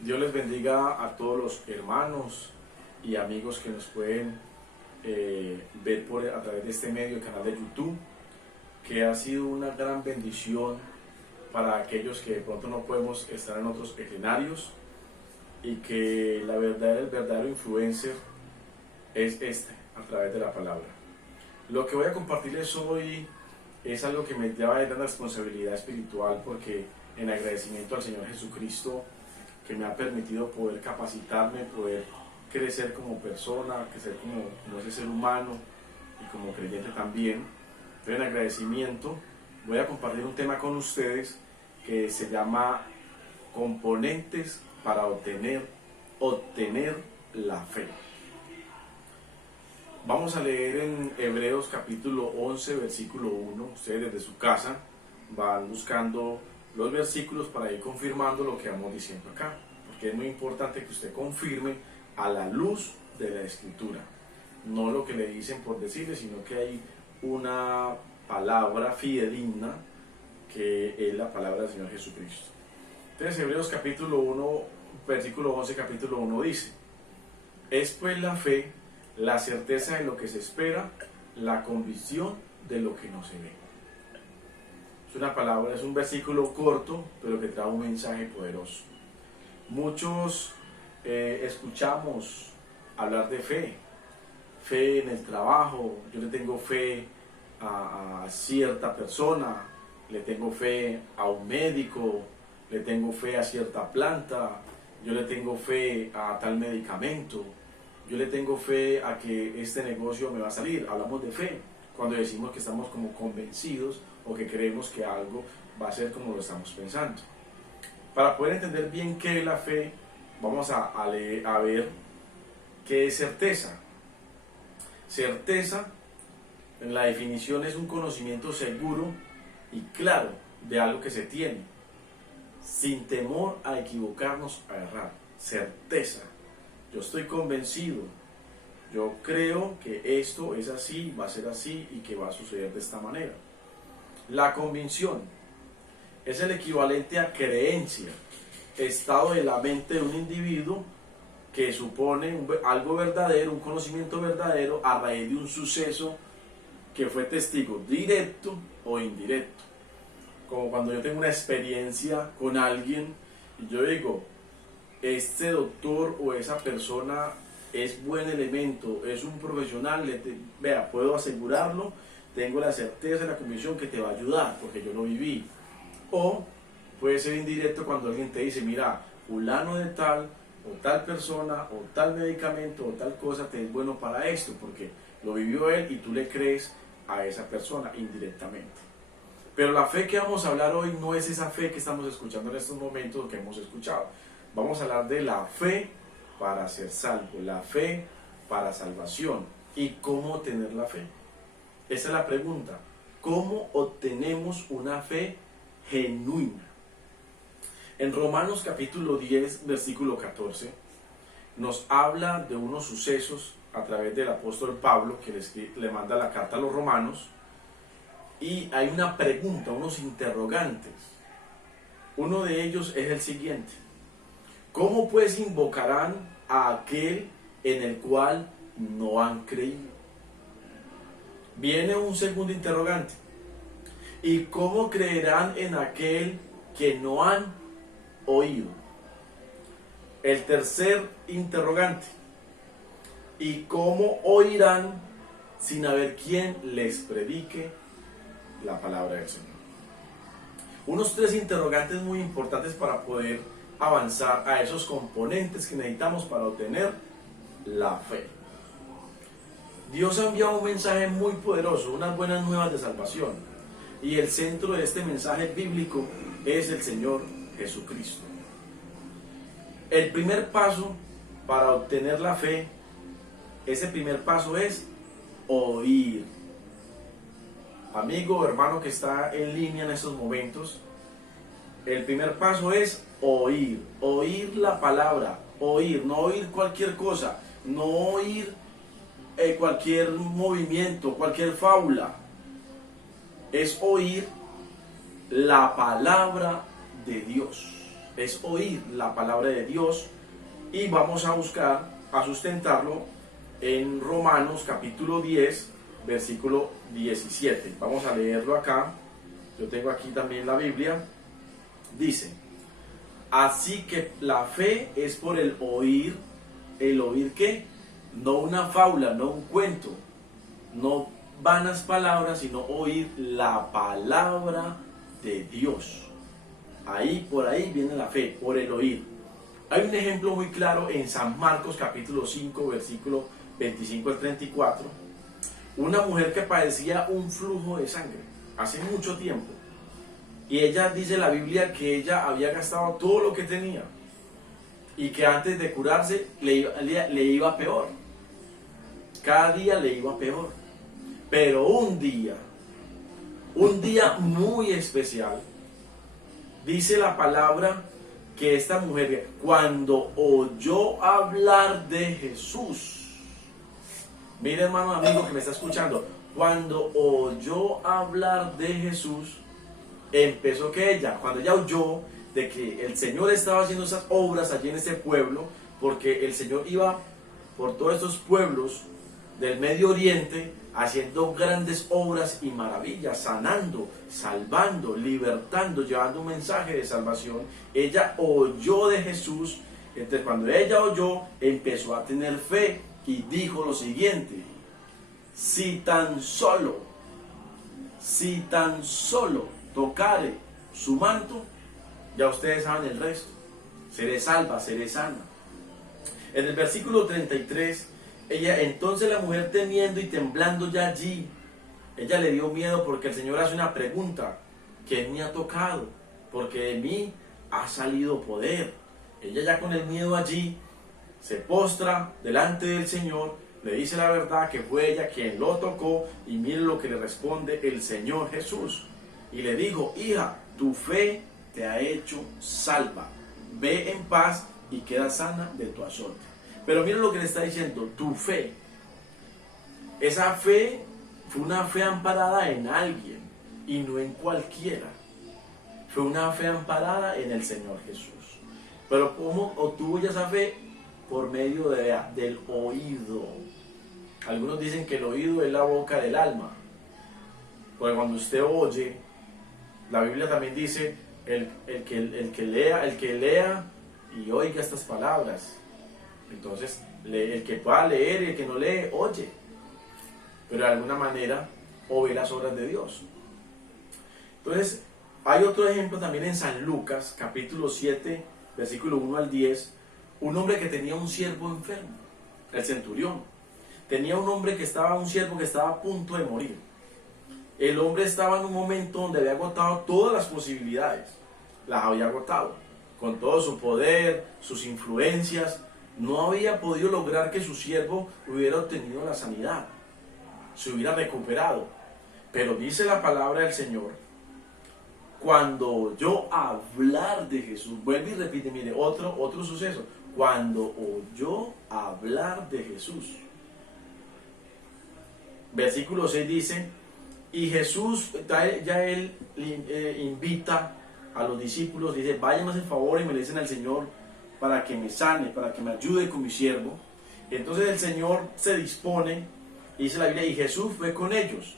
Dios les bendiga a todos los hermanos y amigos que nos pueden ver a través de este medio, el canal de YouTube, que ha sido una gran bendición para aquellos que de pronto no podemos estar en otros escenarios, y que el verdadero influencer es a través de la palabra. Lo que voy a compartirles hoy es algo que me lleva de gran responsabilidad espiritual, porque en agradecimiento al Señor Jesucristo, que me ha permitido poder capacitarme, poder crecer como persona, crecer como ese ser humano y como creyente también. Entonces, en agradecimiento voy a compartir un tema con ustedes que se llama componentes para obtener la fe. Vamos a leer en Hebreos capítulo 11, versículo 1. Ustedes desde su casa van buscando los versículos para ir confirmando lo que vamos diciendo acá, porque es muy importante que usted confirme a la luz de la Escritura, no lo que le dicen por decirle, sino que hay una palabra fidedigna que es la palabra del Señor Jesucristo. Entonces, Hebreos capítulo 1, versículo 11, capítulo 1 dice: es pues la fe la certeza de lo que se espera, la convicción de lo que no se ve. Es una palabra, es un versículo corto, pero que trae un mensaje poderoso. Muchos escuchamos hablar de fe en el trabajo. Yo le tengo fe a cierta persona, le tengo fe a un médico, le tengo fe a cierta planta, yo le tengo fe a tal medicamento, yo le tengo fe a que este negocio me va a salir. Hablamos de fe cuando decimos que estamos como convencidos o que creemos que algo va a ser como lo estamos pensando. Para poder entender bien qué es la fe, vamos a ver qué es certeza. Certeza, en la definición, es un conocimiento seguro y claro de algo que se tiene, sin temor a equivocarnos, a errar. Certeza. Yo estoy convencido, yo creo que esto es así, va a ser así y que va a suceder de esta manera. La convicción es el equivalente a creencia, estado de la mente de un individuo que supone algo verdadero, un conocimiento verdadero a raíz de un suceso que fue testigo directo o indirecto. Como cuando yo tengo una experiencia con alguien y yo digo: este doctor o esa persona es buen elemento, es un profesional, vea, puedo asegurarlo, tengo la certeza y la convicción que te va a ayudar porque yo lo viví. O puede ser indirecto cuando alguien te dice: mira, fulano de tal o tal persona o tal medicamento o tal cosa te es bueno para esto porque lo vivió él y tú le crees a esa persona indirectamente. Pero la fe que vamos a hablar hoy no es esa fe que estamos escuchando en estos momentos o que hemos escuchado. Vamos a hablar de la fe para ser salvo, la fe para salvación. ¿Y cómo tener la fe? Esa es la pregunta. ¿Cómo obtenemos una fe genuina? En Romanos capítulo 10, versículo 14, nos habla de unos sucesos a través del apóstol Pablo, que le manda la carta a los romanos, y hay una pregunta, unos interrogantes. Uno de ellos es el siguiente: ¿cómo pues invocarán a aquel en el cual no han creído? Viene un segundo interrogante: ¿y cómo creerán en aquel que no han oído? El tercer interrogante: ¿y cómo oirán sin haber quien les predique la palabra del Señor? Unos tres interrogantes muy importantes para poder avanzar a esos componentes que necesitamos para obtener la fe. Dios ha enviado un mensaje muy poderoso, unas buenas nuevas de salvación, y el centro de este mensaje bíblico es el Señor Jesucristo. El primer paso para obtener la fe, ese primer paso es oír. Amigo, hermano que está en línea en estos momentos, el primer paso es oír la palabra, no oír cualquier cosa, no oír cualquier movimiento, cualquier fábula. Es oír la palabra de Dios. es oír la palabra de Dios, y vamos a buscar, a sustentarlo en Romanos capítulo 10, versículo 17. Vamos a leerlo acá. Yo tengo aquí también la Biblia. Dice: así que la fe es por el oír. ¿El oír qué? No una fábula, no un cuento, no vanas palabras, sino oír la palabra de Dios. Ahí, por ahí viene la fe, por el oír. Hay un ejemplo muy claro en San Marcos capítulo 5, versículo 25 al 34. Una mujer que padecía un flujo de sangre hace mucho tiempo. Y ella, dice la Biblia, que ella había gastado todo lo que tenía. Y que antes de curarse le iba peor. Cada día le iba peor. Pero un día muy especial, dice la palabra que esta mujer, cuando oyó hablar de Jesús, mire, hermano amigo que me está escuchando, cuando oyó hablar de Jesús, empezó que ella, cuando ella oyó de que el Señor estaba haciendo esas obras allí en ese pueblo, porque el Señor iba por todos estos pueblos del Medio Oriente haciendo grandes obras y maravillas, sanando, salvando, libertando, llevando un mensaje de salvación. Ella oyó de Jesús. Entonces, cuando ella oyó, empezó a tener fe y dijo lo siguiente: si tan solo tocare su manto, ya ustedes saben el resto, seré salva, seré sana. En el versículo 33, entonces la mujer, temiendo y temblando ya allí, ella le dio miedo porque el Señor hace una pregunta: ¿quién me ha tocado? Porque de mí ha salido poder. Ella ya con el miedo allí se postra delante del Señor, le dice la verdad, que fue ella quien lo tocó, y mire lo que le responde el Señor Jesús. Y le dijo: hija, tu fe te ha hecho salva, ve en paz y queda sana de tu azote. Pero miren lo que le está diciendo: tu fe. Esa fe fue una fe amparada en alguien y no en cualquiera. Fue una fe amparada en el Señor Jesús. Pero ¿cómo obtuvo ella esa fe? Por medio del oído. Algunos dicen que el oído es la boca del alma. Porque cuando usted oye, la Biblia también dice: el que lea y oiga estas palabras. Entonces, el que pueda leer y el que no lee, oye. Pero de alguna manera, oye las obras de Dios. Entonces, hay otro ejemplo también en San Lucas, capítulo 7, versículo 1 al 10. Un hombre que tenía un siervo enfermo, el centurión. Tenía un siervo que estaba a punto de morir. El hombre estaba en un momento donde había agotado todas las posibilidades. Las había agotado. Con todo su poder, sus influencias, no había podido lograr que su siervo hubiera obtenido la sanidad, se hubiera recuperado. Pero dice la palabra del Señor, cuando oyó hablar de Jesús, vuelve y repite, mire, otro suceso, cuando oyó hablar de Jesús. Versículo 6 dice: y Jesús, ya él invita a los discípulos, dice: vayan a hacer favor y me le dicen al Señor para que me sane, para que me ayude con mi siervo. Entonces el Señor se dispone, dice la Biblia, y Jesús fue con ellos.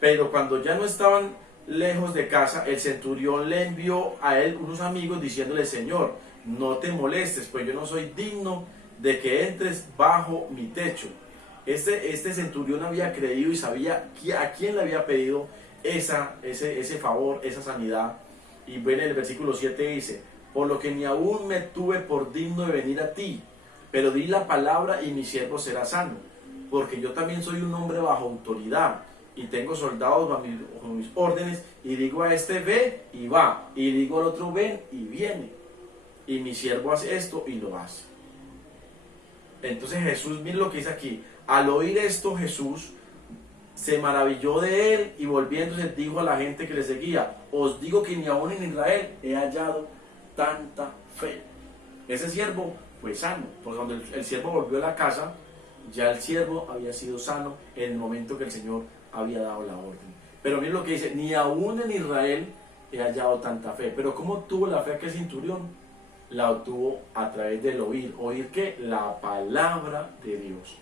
Pero cuando ya no estaban lejos de casa, el centurión le envió a él unos amigos diciéndole: Señor, no te molestes, pues yo no soy digno de que entres bajo mi techo. Este centurión había creído y sabía a quién le había pedido ese favor, esa sanidad. Y ven en el versículo 7 dice: por lo que ni aún me tuve por digno de venir a ti, pero di la palabra y mi siervo será sano, porque yo también soy un hombre bajo autoridad, y tengo soldados bajo mis órdenes, y digo a este: ve, y va, y digo al otro: ven, y viene, y mi siervo hace esto, y lo hace. Entonces Jesús, miren lo que dice aquí: al oír esto, Jesús se maravilló de él, y volviéndose dijo a la gente que le seguía: os digo que ni aún en Israel he hallado tanta fe. Ese siervo fue sano, porque cuando el siervo volvió a la casa, ya el siervo había sido sano en el momento que el Señor había dado la orden. Pero miren lo que dice: ni aún en Israel he hallado tanta fe. Pero ¿cómo obtuvo la fe aquel centurión? La obtuvo a través del oír. ¿Oír qué? La palabra de Dios.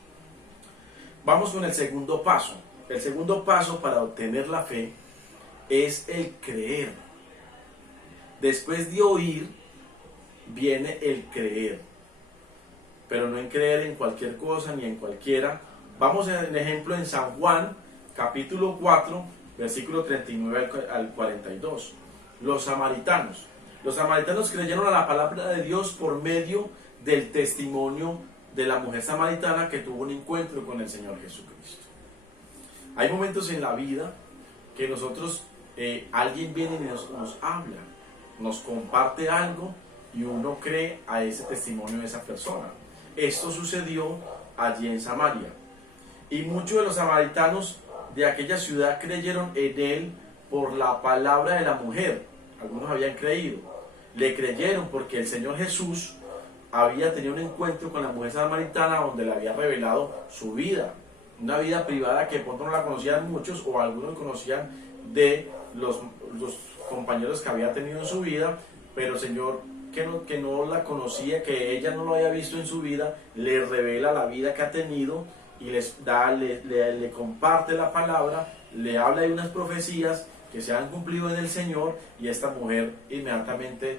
Vamos con el segundo paso. El segundo paso para obtener la fe es el creer. Después de oír, viene el creer. Pero no en creer en cualquier cosa ni en cualquiera. Vamos a un ejemplo en San Juan, capítulo 4, versículo 39 al 42. Los samaritanos. Los samaritanos creyeron a la palabra de Dios por medio del testimonio de la mujer samaritana que tuvo un encuentro con el Señor Jesucristo. Hay momentos en la vida que nosotros, alguien viene y nos habla, nos comparte algo y uno cree a ese testimonio de esa persona. Esto sucedió allí en Samaria. Y muchos de los samaritanos de aquella ciudad creyeron en él por la palabra de la mujer. Algunos habían creído. Le creyeron porque el Señor Jesús había tenido un encuentro con la mujer samaritana donde le había revelado su vida. Una vida privada que de pronto no la conocían muchos o algunos conocían de los compañeros que había tenido en su vida, pero el Señor que no la conocía, que ella no lo había visto en su vida, le revela la vida que ha tenido y le comparte la palabra, le habla de unas profecías que se han cumplido en el Señor, y esta mujer inmediatamente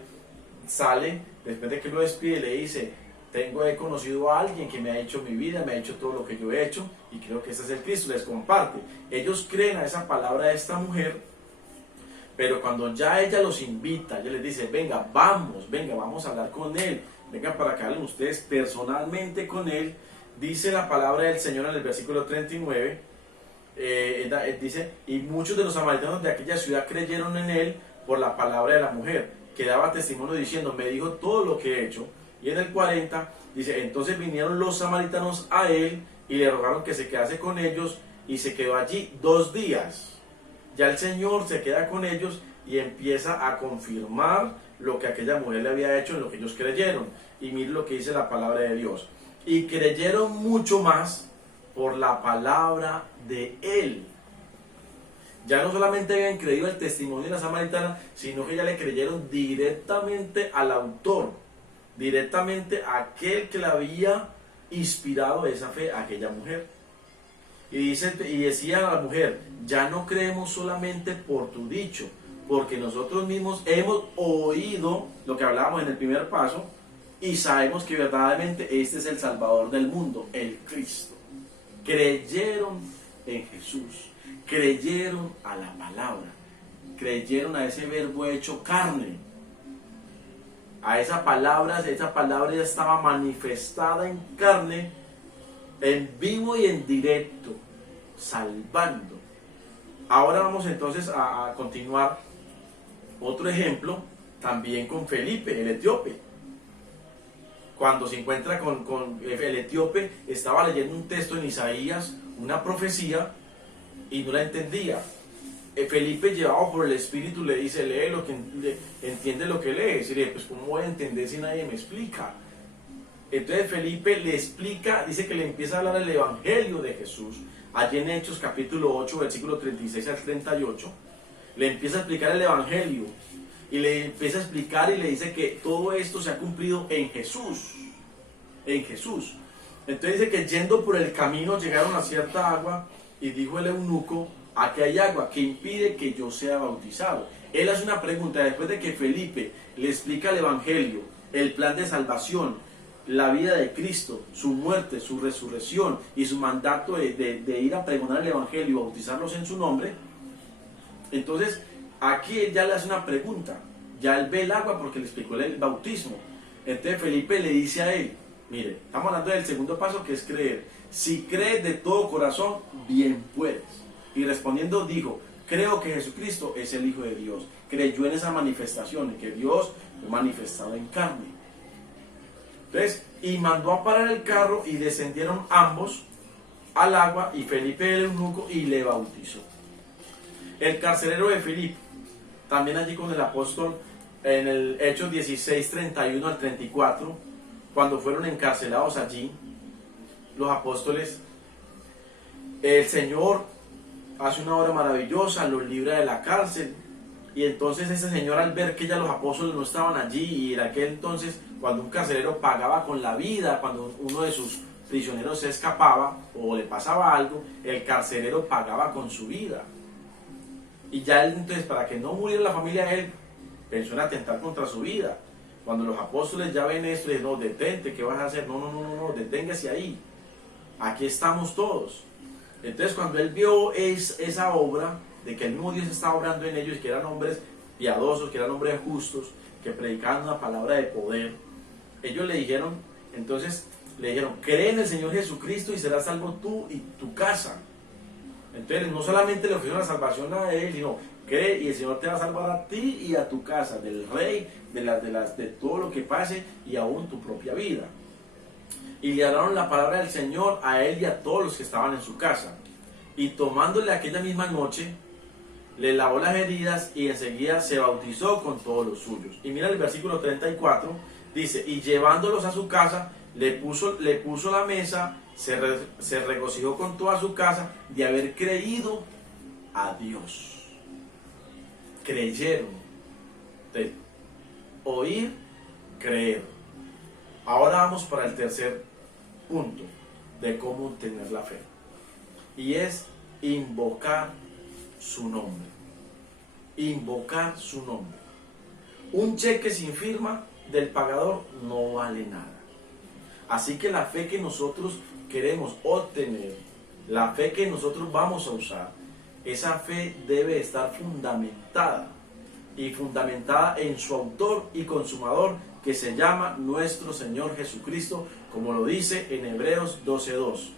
sale, después de que lo despide, le dice: he conocido a alguien que me ha hecho mi vida, me ha hecho todo lo que yo he hecho, y creo que ese es el Cristo. Les comparte. Ellos creen a esa palabra de esta mujer, pero cuando ya ella los invita, ella les dice: venga, vamos a hablar con él, venga para que hablen ustedes personalmente con él. Dice la palabra del Señor en el versículo 39, dice: y muchos de los samaritanos de aquella ciudad creyeron en él por la palabra de la mujer, que daba testimonio diciendo: me dijo todo lo que he hecho. Y en el 40 dice: entonces vinieron los samaritanos a él y le rogaron que se quedase con ellos, y se quedó allí 2 días. Ya el Señor se queda con ellos y empieza a confirmar lo que aquella mujer le había hecho, en lo que ellos creyeron. Y mire lo que dice la palabra de Dios: y creyeron mucho más por la palabra de él. Ya no solamente habían creído el testimonio de la samaritana, sino que ya le creyeron directamente al autor, directamente a aquel que le había inspirado esa fe a aquella mujer. Y decía a la mujer: ya no creemos solamente por tu dicho, porque nosotros mismos hemos oído lo que hablábamos en el primer paso, y sabemos que verdaderamente este es el Salvador del mundo, el Cristo. Creyeron en Jesús, creyeron a la palabra, creyeron a ese verbo hecho carne, a esa palabra ya estaba manifestada en carne, en vivo y en directo, salvando. Ahora vamos entonces a continuar otro ejemplo, también con Felipe, el etíope. Cuando se encuentra con el etíope, estaba leyendo un texto en Isaías, una profecía, y no la entendía. Felipe, llevado por el Espíritu, le dice: lee lo que entiende lo que lees. Y le dice: pues ¿cómo voy a entender si nadie me explica? Entonces Felipe le explica, dice que le empieza a hablar el Evangelio de Jesús. Allí en Hechos capítulo 8, versículo 36 al 38, le empieza a explicar el Evangelio. Y le empieza a explicar y le dice que todo esto se ha cumplido en Jesús. En Jesús. Entonces dice que yendo por el camino llegaron a cierta agua, y dijo el eunuco: aquí hay agua, que impide que yo sea bautizado. Él hace una pregunta después de que Felipe le explica el Evangelio, el plan de salvación, la vida de Cristo, su muerte, su resurrección y su mandato de ir a pregonar el Evangelio y bautizarlos en su nombre. Entonces aquí él ya le hace una pregunta, ya él ve el agua porque le explicó el bautismo. Entonces Felipe le dice a él: mire, estamos hablando del segundo paso, que es creer. Si crees de todo corazón, bien puedes. Y respondiendo dijo: creo que Jesucristo es el Hijo de Dios. Creyó en esa manifestación, en que Dios fue manifestado en carne. Entonces, y mandó a parar el carro, y descendieron ambos al agua, y Felipe el eunuco, y le bautizó. El carcelero de Filipo, también allí con el apóstol, en el Hechos 16, 31 al 34, cuando fueron encarcelados allí, los apóstoles, el Señor hace una obra maravillosa, los libra de la cárcel, Y entonces ese señor, al ver que ya los apóstoles no estaban allí, y en aquel entonces cuando un carcelero pagaba con la vida, cuando uno de sus prisioneros se escapaba o le pasaba algo, el carcelero pagaba con su vida. Y ya él, entonces, para que no muriera la familia de él, pensó en atentar contra su vida. Cuando los apóstoles ya ven esto, dicen: no, detente, ¿qué vas a hacer? No, deténgase ahí. Aquí estamos todos. Entonces, cuando él vio esa obra, de que el mismo Dios estaba obrando en ellos, que eran hombres piadosos, que eran hombres justos, que predicaban una palabra de poder, ellos le dijeron, cree en el Señor Jesucristo y serás salvo tú y tu casa. Entonces, no solamente le ofrecieron la salvación a él, sino cree y el Señor te va a salvar a ti y a tu casa, del rey, de todo lo que pase y aún tu propia vida. Y le hablaron la palabra del Señor a él y a todos los que estaban en su casa. Y tomándole aquella misma noche, le lavó las heridas y enseguida se bautizó con todos los suyos. Y mira el versículo 34, dice: y llevándolos a su casa, le puso la mesa, se regocijó con toda su casa de haber creído a Dios. Creyeron. Entonces, oír, creer. Ahora vamos para el tercer punto de cómo obtener la fe. Y es invocar su nombre. Invocar su nombre. Un cheque sin firma del pagador no vale nada. Así que la fe que nosotros queremos obtener, la fe que nosotros vamos a usar, esa fe debe estar fundamentada. Y fundamentada en su autor y consumador, que se llama nuestro Señor Jesucristo, como lo dice en Hebreos 12:2,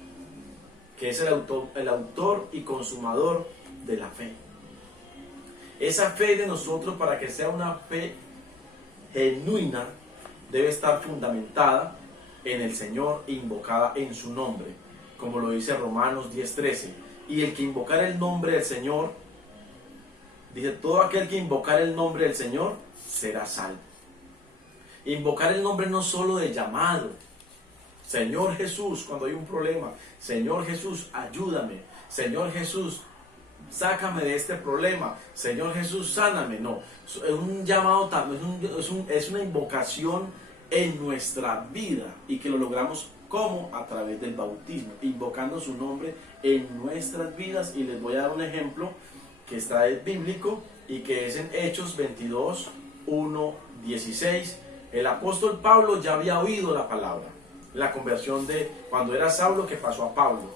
que es el autor y consumador de la fe. Esa fe de nosotros, para que sea una fe genuina, debe estar fundamentada en el Señor e invocada en su nombre, como lo dice Romanos 10:13. Y el que invocar el nombre del Señor, dice, todo aquel que invocar el nombre del Señor será salvo. Invocar el nombre no solo de llamado. Señor Jesús, cuando hay un problema. Señor Jesús, ayúdame. Señor Jesús, sácame de este problema. Señor Jesús, sáname. No, es un llamado también, es una invocación en nuestra vida, y que lo logramos como a través del bautismo, invocando su nombre en nuestras vidas. Y les voy a dar un ejemplo que está bíblico y que es en Hechos 22, 1, 16. El apóstol Pablo ya había oído la palabra, la conversión de cuando era Saulo, que pasó a Pablo.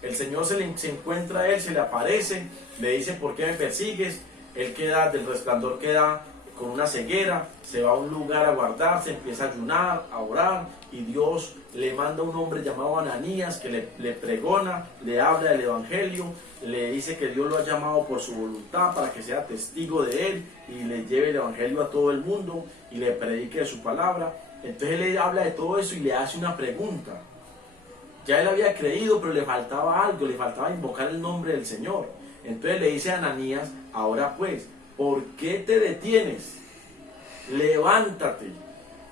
El Señor se encuentra a él, se le aparece, le dice: ¿por qué me persigues? Él queda, del resplandor queda con una ceguera, se va a un lugar a guardarse, empieza a ayunar, a orar, y Dios le manda un hombre llamado Ananías, que le pregona, le habla del evangelio, le dice que Dios lo ha llamado por su voluntad para que sea testigo de él y le lleve el evangelio a todo el mundo y le predique de su palabra. Entonces él le habla de todo eso y le hace una pregunta. Ya él había creído, pero le faltaba algo, le faltaba invocar el nombre del Señor. Entonces le dice a Ananías: ahora pues, ¿por qué te detienes? Levántate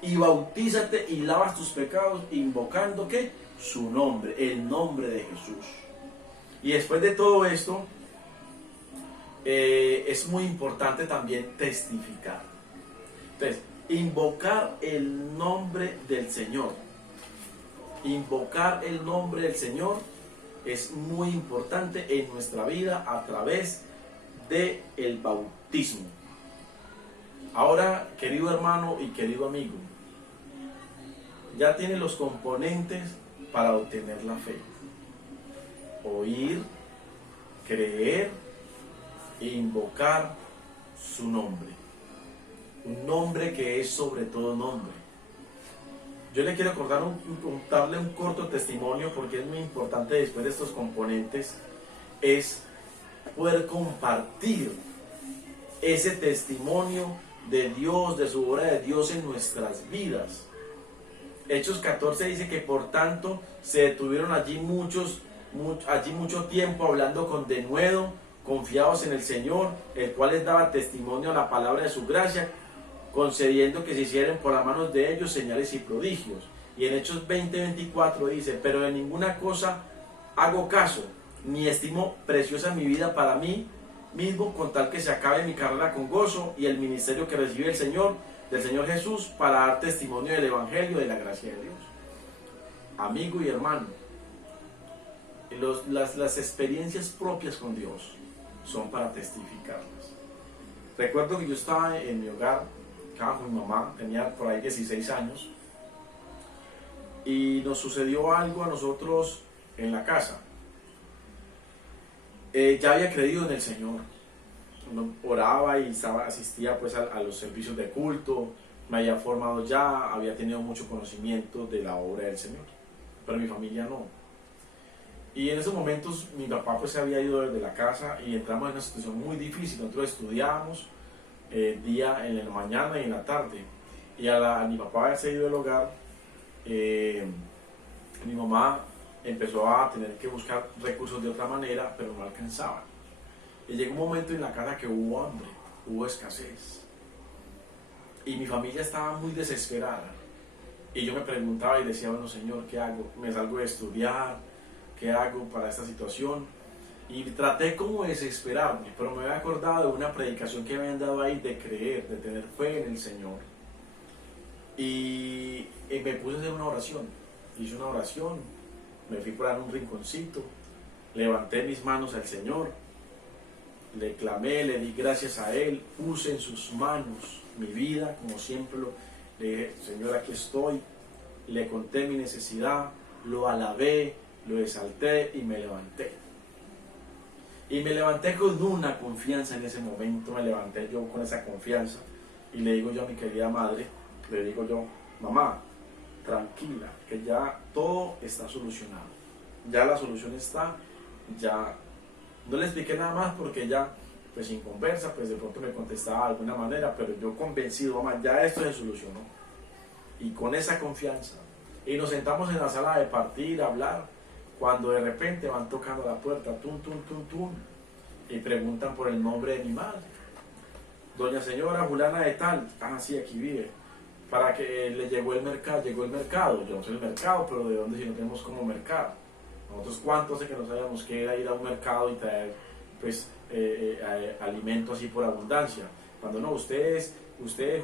y bautízate y lavas tus pecados, invocando ¿qué? Su nombre, el nombre de Jesús. Y después de todo esto, es muy importante también testificar. Entonces, invocar el nombre del Señor. Invocar el nombre del Señor es muy importante en nuestra vida a través del bautismo. Ahora, querido hermano y querido amigo, ya tiene los componentes para obtener la fe: oír, creer e invocar su nombre. Un nombre que es sobre todo nombre. Yo le quiero contarle un corto testimonio, porque es muy importante después de estos componentes, es poder compartir ese testimonio de Dios, de su obra de Dios en nuestras vidas. Hechos 14 dice que por tanto se detuvieron allí mucho tiempo, hablando con denuedo, confiados en el Señor, el cual les daba testimonio a la palabra de su gracia, concediendo que se hicieran por las manos de ellos señales y prodigios. Y en Hechos 20:24 dice: pero de ninguna cosa hago caso, ni estimo preciosa mi vida para mí, mismo con tal que se acabe mi carrera con gozo y el ministerio que recibe el Señor, del Señor Jesús, para dar testimonio del Evangelio de la gracia de Dios. Amigo y hermano, las experiencias propias con Dios son para testificarlas. Recuerdo que yo estaba en mi hogar, estaba con mi mamá, tenía por ahí 16 años, y nos sucedió algo a nosotros en la casa. Ya había creído en el Señor, oraba y asistía pues a los servicios de culto, me había formado ya, había tenido mucho conocimiento de la obra del Señor, pero mi familia no. Y en esos momentos mi papá pues se había ido de la casa y entramos en una situación muy difícil. Nosotros estudiábamos día en la mañana y en la tarde, y a mi papá haberse ido del hogar, mi mamá empezó a tener que buscar recursos de otra manera, pero no alcanzaban. Y llegó un momento en la casa que hubo hambre, hubo escasez. Y mi familia estaba muy desesperada. Y yo me preguntaba y decía, bueno, Señor, ¿qué hago? ¿Me salgo de estudiar? ¿Qué hago para esta situación? Y traté como de desesperarme, pero me había acordado de una predicación que me habían dado ahí de creer, de tener fe en el Señor. Y me puse a hacer una oración. Hice una oración, me fui por ahí en un rinconcito, levanté mis manos al Señor, le clamé, le di gracias a Él, puse en sus manos mi vida, como siempre le dije, Señor, aquí estoy, le conté mi necesidad, lo alabé, lo exalté y me levanté. Y me levanté con una confianza en ese momento, me levanté yo con esa confianza y le digo yo a mi querida madre, le digo yo, mamá, tranquila, que ya todo está solucionado, ya la solución está, ya. No le expliqué nada más porque ella, pues sin conversa, pues de pronto me contestaba de alguna manera, pero yo convencido, mamá, ya esto se solucionó. Y con esa confianza, y nos sentamos en la sala de partir a hablar, cuando de repente van tocando la puerta, tum, tum, tum, tum, y preguntan por el nombre de mi madre. Doña señora Juliana de tal, así aquí vive, para que le llegó el mercado, yo no sé el mercado, pero de dónde si no tenemos como mercado. Nosotros cuánto hace que no sabíamos que era ir a un mercado y traer pues alimento así por abundancia. Cuando no, usted es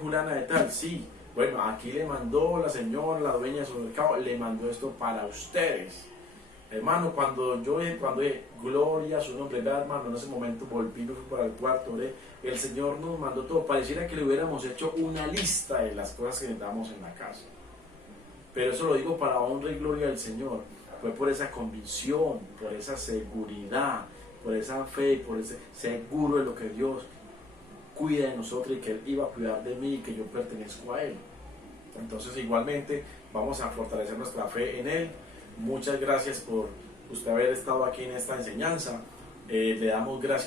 Juliana de tal, sí. Bueno, aquí le mandó la señora, la dueña de su mercado, le mandó esto para ustedes. Hermano, cuando gloria a su nombre, hermano, en ese momento volví, me fui para el cuarto, el Señor nos mandó todo. Pareciera que le hubiéramos hecho una lista de las cosas que necesitamos en la casa. Pero eso lo digo para honra y gloria del Señor. Fue por esa convicción, por esa seguridad, por esa fe, por ese seguro de lo que Dios cuida de nosotros y que Él iba a cuidar de mí y que yo pertenezco a Él. Entonces igualmente vamos a fortalecer nuestra fe en Él. Muchas gracias por usted haber estado aquí en esta enseñanza. Le damos gracias